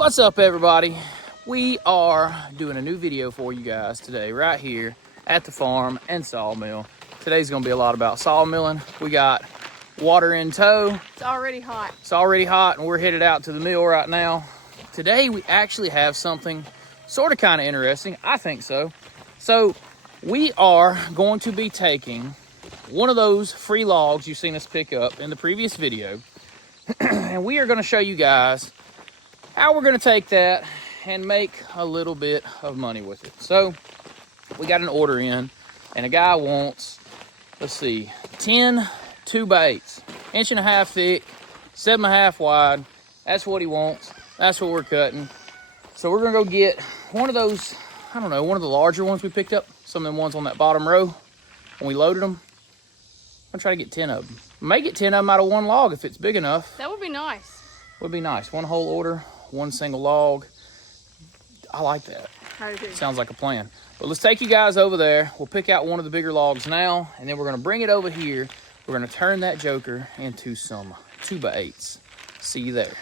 What's up, everybody? We are doing a new video for you guys today right here at the farm and sawmill. Today's gonna be a lot about sawmilling. We got water in tow. It's already hot. It's already hot and we're headed out to the mill right now. Today we actually have something sort of kind of interesting. I think so. So we are going to be taking one of those free logs you've seen us pick up in the previous video. And we are gonna show you guys how we're gonna take that and make a little bit of money with it. So we got an order in and a guy wants, let's see, 10 2x8s, 1.5 inch thick, 7.5 wide. That's what he wants. That's what we're cutting. So we're gonna go get one of those, I don't know, one of the larger ones we picked up, some of them ones on that bottom row when we loaded them. I'm gonna try to get 10 of them. May get 10 of them out of one log if it's big enough. That would be nice. Would be nice. One whole order, one single log. I like that. I do. Sounds like a plan. But let's take you guys over there. We'll pick out one of the bigger logs now, and then we're gonna bring it over here. We're gonna turn that joker into some 2x8s. See you there.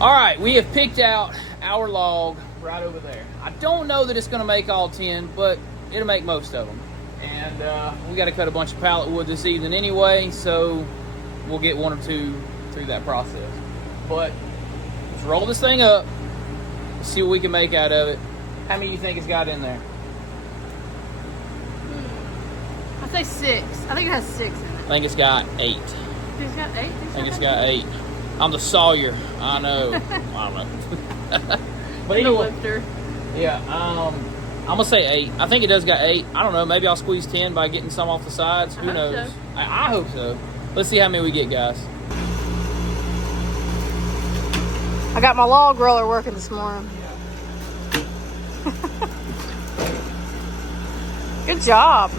All right, we have picked out our log right over there. I don't know that it's gonna make all 10, but it'll make most of them. And we gotta cut a bunch of pallet wood this evening anyway, so we'll get one or two through that process. But let's roll this thing up, see what we can make out of it. How many do you think it's got in there? I'd say 6. I think it has 6 in it. I think it's got 8. It's got 8? I think it's got 8. I'm the sawyer. I know. I don't know. But anyway, lifter. Yeah, I'm gonna say 8. I think it does got 8. I don't know. Maybe I'll squeeze 10 by getting some off the sides. Who knows? So. I hope so. Let's see how many we get, guys. I got my log roller working this morning. Good job.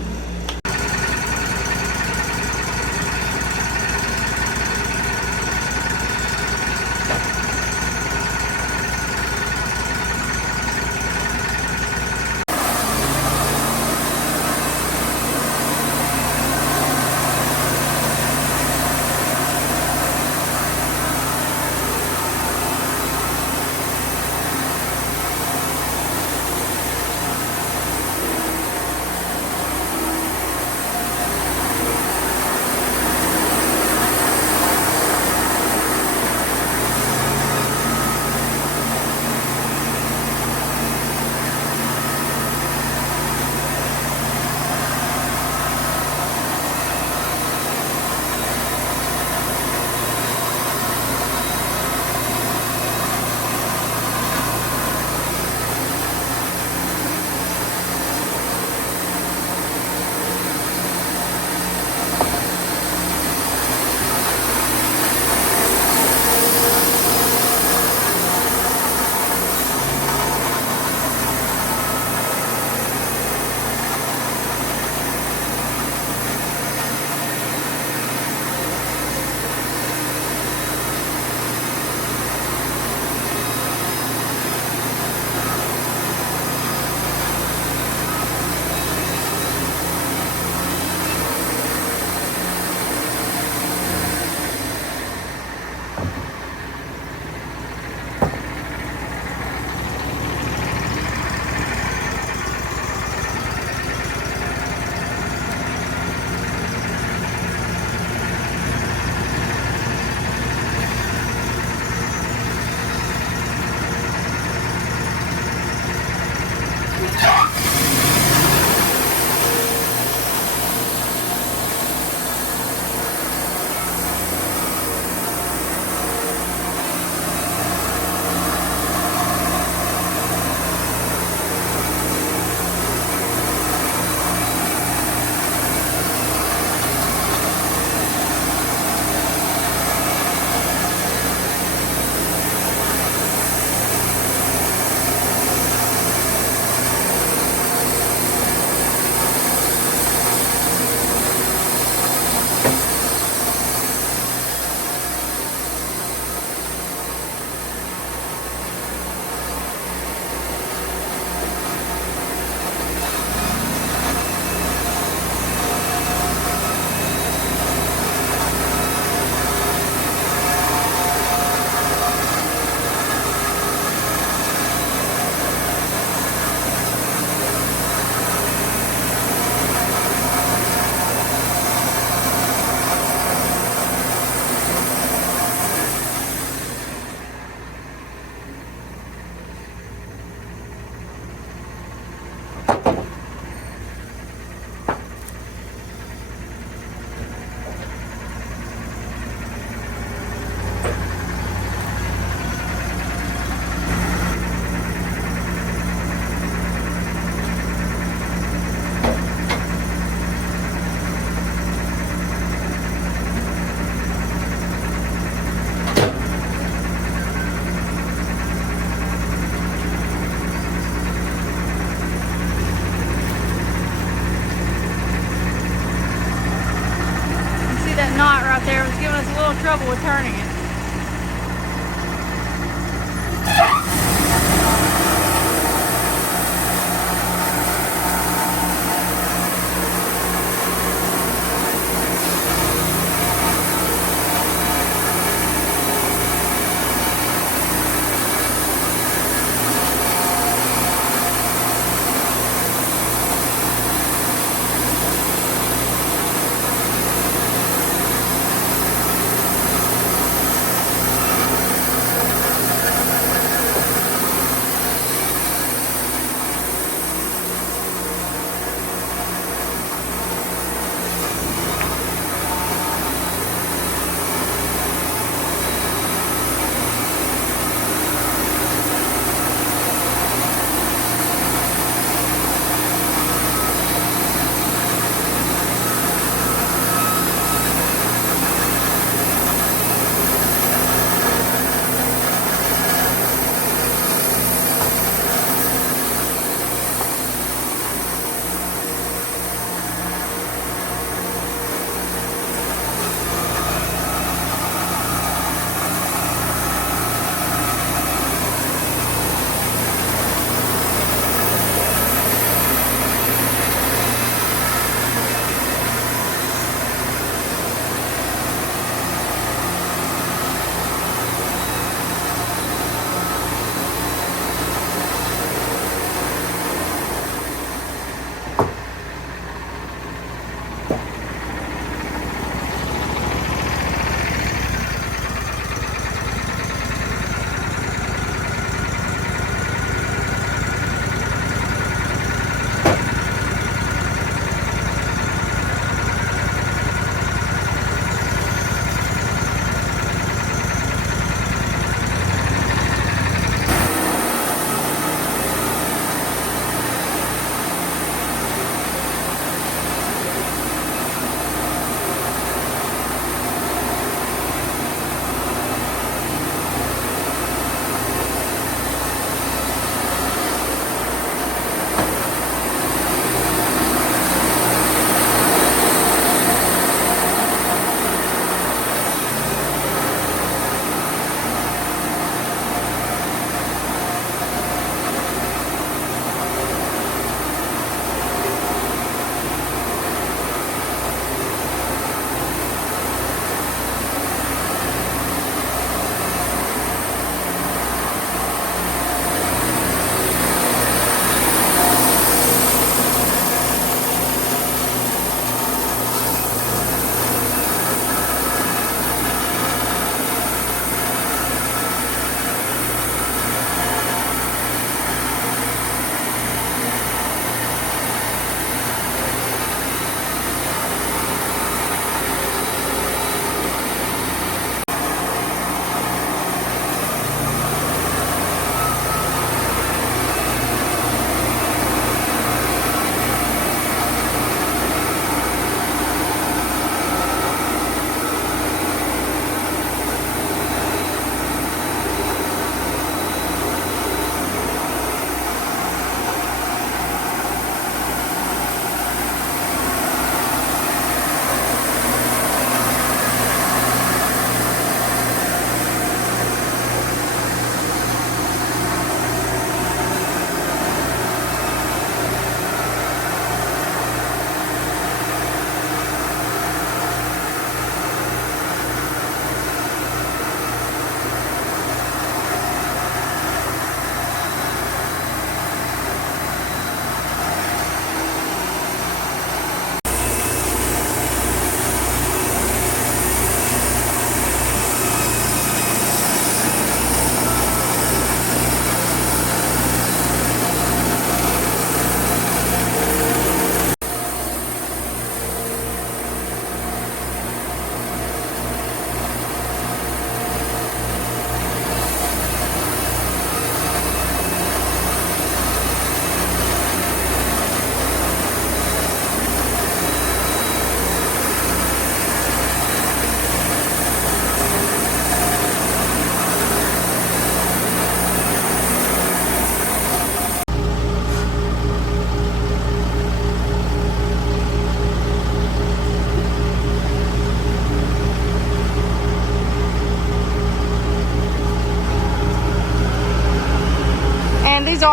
trouble with turning it.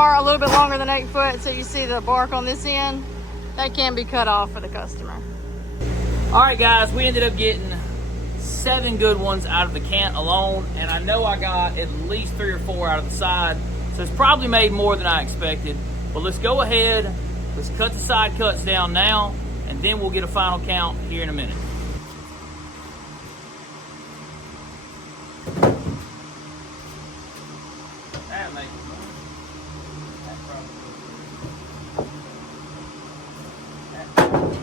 are a little bit longer than 8 foot, so you see the bark on this end, they can be cut off for the customer. All right, guys, we ended up getting 7 good ones out of the cant alone, and I know I got at least 3 or 4 out of the side, so it's probably made more than I expected. But let's go ahead, let's cut the side cuts down now, and then we'll get a final count here in a minute. That makes it more. That probably will do. That one definitely.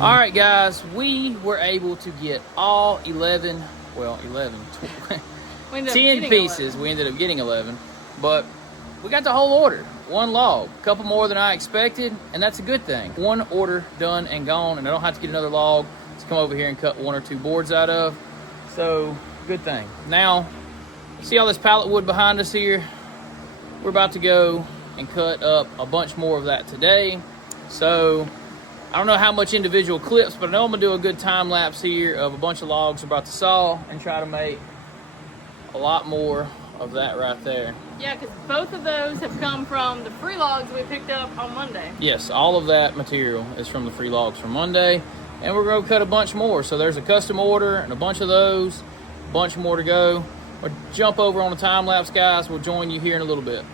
All right, guys, we were able to get all 11, well, 11, 10 pieces. 11. We ended up getting 11, but we got the whole order. One log, a couple more than I expected, and that's a good thing. One order done and gone, and I don't have to get another log to come over here and cut 1 or 2 boards out of. So, good thing. Now, see all this pallet wood behind us here? We're about to go and cut up a bunch more of that today. So, I don't know how much individual clips, but I know I'm gonna do a good time lapse here of a bunch of logs we're about to saw and try to make a lot more of that right there. Yeah, because both of those have come from the free logs we picked up on Monday. Yes, all of that material is from the free logs from Monday, and we're gonna cut a bunch more. So there's a custom order and a bunch of those, a bunch more to go. We'll jump over on the time lapse, guys. We'll join you here in a little bit.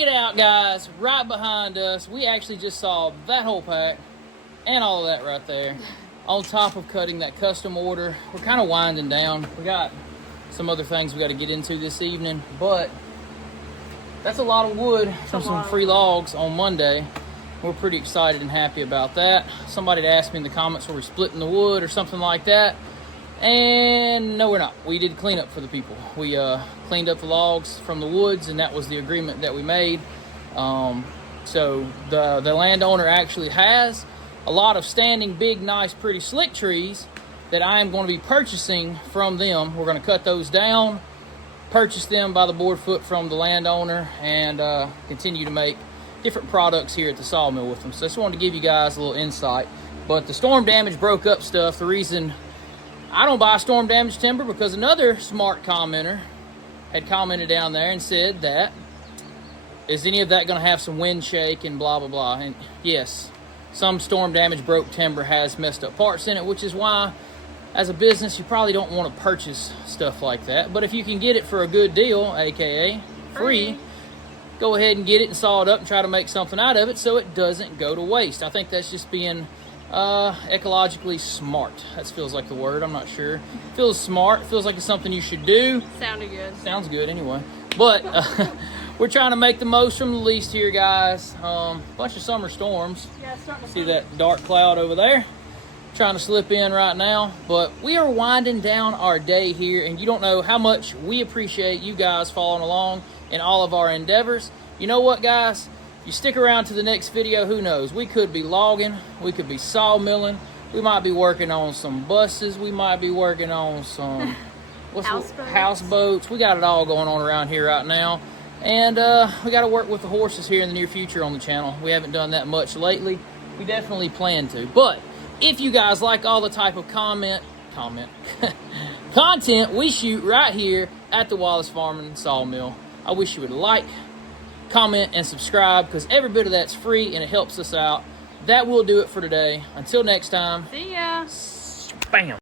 check it out, guys. Right behind us, we actually just saw that whole pack and all of that right there. On top of cutting that custom order, we're kind of winding down. We got some other things we got to get into this evening, but that's a lot of wood from some free logs on Monday. We're pretty excited and happy about that. Somebody had asked me in the comments, were we splitting the wood or something like that? And no, we're not. We did cleanup for the people. We cleaned up the logs from the woods, and that was the agreement that we made. So the landowner actually has a lot of standing, big, nice, pretty slick trees that I am going to be purchasing from them. We're going to cut those down, purchase them by the board foot from the landowner, and continue to make different products here at the sawmill with them. So I just wanted to give you guys a little insight. But the storm damage broke up stuff. The reason I don't buy storm damage timber, because another smart commenter had commented down there and said that, is any of that going to have some wind shake and blah, blah, blah. And yes, some storm damage broke timber has messed up parts in it, which is why, as a business, you probably don't want to purchase stuff like that. But if you can get it for a good deal, aka free, go ahead and get it and saw it up and try to make something out of it so it doesn't go to waste. I think that's just being ecologically smart. That feels like the word. I'm not sure. Feels smart. Feels like it's something you should do. Sounded good. Sounds good anyway. But we're trying to make the most from the least here, guys. Bunch of summer storms. Yeah, it's starting to See that dark cloud over there? Trying to slip in right now. But we are winding down our day here, and you don't know how much we appreciate you guys following along in all of our endeavors. You know what, guys? You stick around to the next video, who knows? We could be logging, we could be sawmilling, we might be working on some buses, we might be working on some houseboats. We got it all going on around here right now. And we got to work with the horses here in the near future on the channel. We haven't done that much lately. We definitely plan to. But if you guys like all the type of content we shoot right here at the Wallace Farming Sawmill, I wish you would like, comment, and subscribe, because every bit of that's free and it helps us out. That will do it for today. Until next time. See ya. Bam.